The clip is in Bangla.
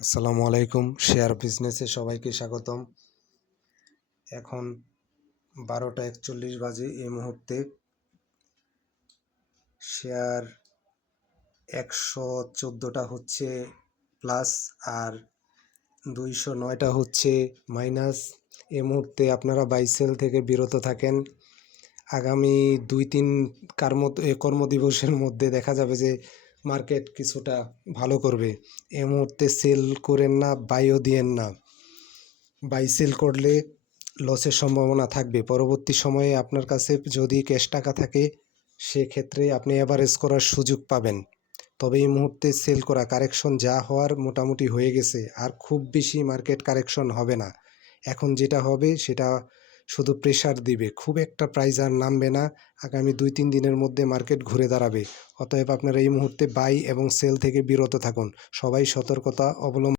আসসালামু আলাইকুম, শেয়ার বিজনেসে সবাইকে স্বাগতম। এখন বারোটা একচল্লিশ বাজে এই মুহূর্তে। শেয়ার একশো চোদ্দোটা হচ্ছে প্লাস আর দুইশো নয়টা হচ্ছে মাইনাস। এই মুহূর্তে আপনারা বাইসেল থেকে বিরত থাকেন। আগামী দুই তিন কর্ম এ কর্মদিবসের মধ্যে দেখা যাবে যে মার্কেট কিছুটা ভালো করবে। এ মুহূর্তে সেল করেন না বাইও দিয়েন না। বাই সেল করলে লসের সম্ভাবনা থাকবে। পরবর্তী সময়ে আপনার কাছে যদি ক্যাশ টাকা থাকে, সেক্ষেত্রে আপনি অ্যাভারেজ করার সুযোগ পাবেন। তবে এই মুহূর্তে সেল করা কারেকশন যা হওয়ার মোটামুটি হয়ে গেছে। আর খুব বেশি মার্কেট কারেকশন হবে না। এখন যেটা হবে, সেটা শুধু প্রেশার দিবে, খুব একটা প্রাইস আর নামবে না, আগামী দুই তিন দিনের মধ্যে মার্কেট ঘুরে দাঁড়াবে। অতএব আপনারা এই মুহূর্তে বাই এবং সেল থেকে বিরত থাকুন। সবাই সতর্কতা অবলম্বন